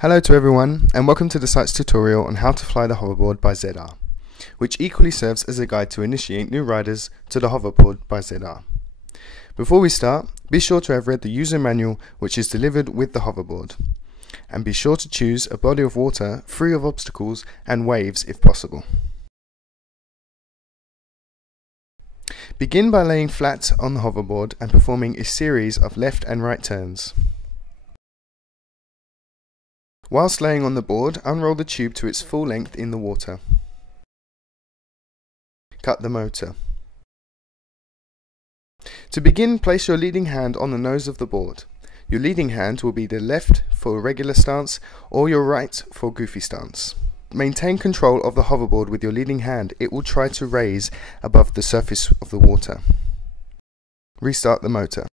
Hello to everyone, and welcome to the site's tutorial on how to fly the hoverboard by ZR, which equally serves as a guide to initiate new riders to the hoverboard by ZR. Before we start, be sure to have read the user manual which is delivered with the hoverboard, and be sure to choose a body of water free of obstacles and waves if possible. Begin by laying flat on the hoverboard and performing a series of left and right turns. Whilst laying on the board, unroll the tube to its full length in the water. Cut the motor. To begin, place your leading hand on the nose of the board. Your leading hand will be the left for a regular stance or your right for goofy stance. Maintain control of the hoverboard with your leading hand. It will try to raise above the surface of the water. Restart the motor.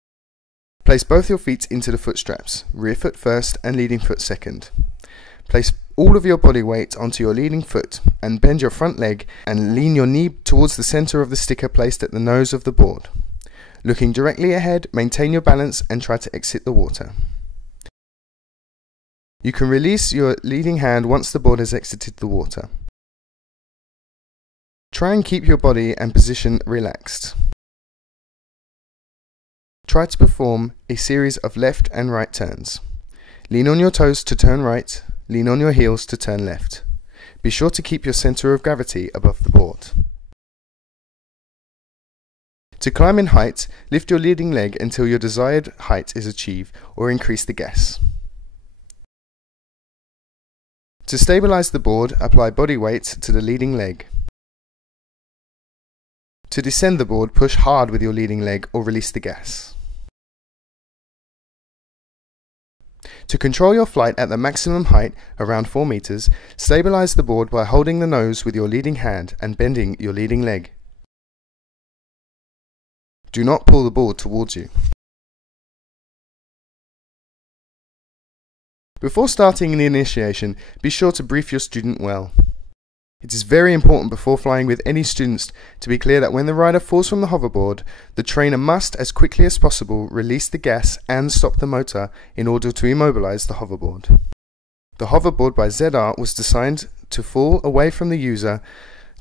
Place both your feet into the foot straps, rear foot first and leading foot second. Place all of your body weight onto your leading foot and bend your front leg and lean your knee towards the center of the sticker placed at the nose of the board. Looking directly ahead, maintain your balance and try to exit the water. You can release your leading hand once the board has exited the water. Try and keep your body and position relaxed. Try to perform a series of left and right turns. Lean on your toes to turn right, lean on your heels to turn left. Be sure to keep your center of gravity above the board. To climb in height, lift your leading leg until your desired height is achieved or increase the gas. To stabilize the board, apply body weight to the leading leg. To descend the board, push hard with your leading leg or release the gas. To control your flight at the maximum height, around 4 meters, stabilize the board by holding the nose with your leading hand and bending your leading leg. Do not pull the board towards you. Before starting the initiation, be sure to brief your student well. It is very important before flying with any students to be clear that when the rider falls from the hoverboard, the trainer must, as quickly as possible, release the gas and stop the motor in order to immobilize the hoverboard. The hoverboard by ZR was designed to fall away from the user.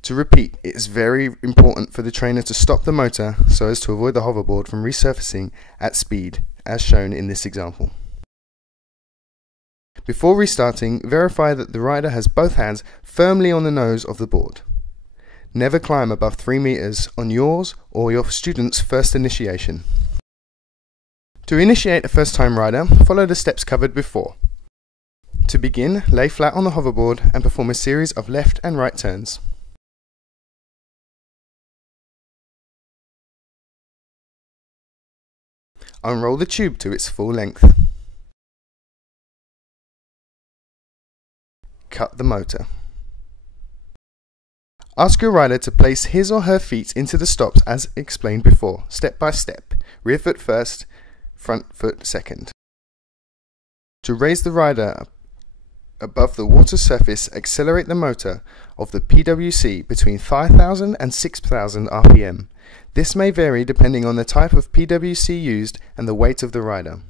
To repeat, it is very important for the trainer to stop the motor so as to avoid the hoverboard from resurfacing at speed, as shown in this example. Before restarting, verify that the rider has both hands firmly on the nose of the board. Never climb above 3 meters on yours or your student's first initiation. To initiate a first-time rider, follow the steps covered before. To begin, lay flat on the hoverboard and perform a series of left and right turns. Unroll the tube to its full length. Cut the motor. Ask your rider to place his or her feet into the stops as explained before, step by step. Rear foot first, front foot second. To raise the rider above the water surface, accelerate the motor of the PWC between 5,000 and 6,000 RPM. This may vary depending on the type of PWC used and the weight of the rider.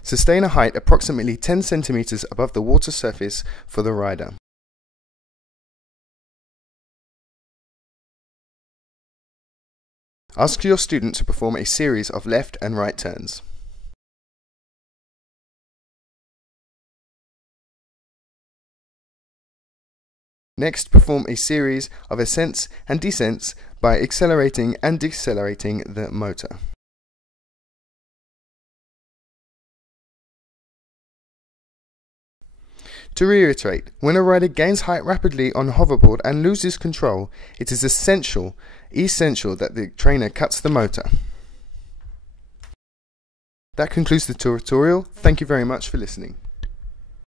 Sustain a height approximately 10 centimeters above the water surface for the rider. Ask your student to perform a series of left and right turns. Next, perform a series of ascents and descents by accelerating and decelerating the motor. To reiterate, when a rider gains height rapidly on a hoverboard and loses control, it is essential that the trainer cuts the motor. That concludes the tutorial. Thank you very much for listening.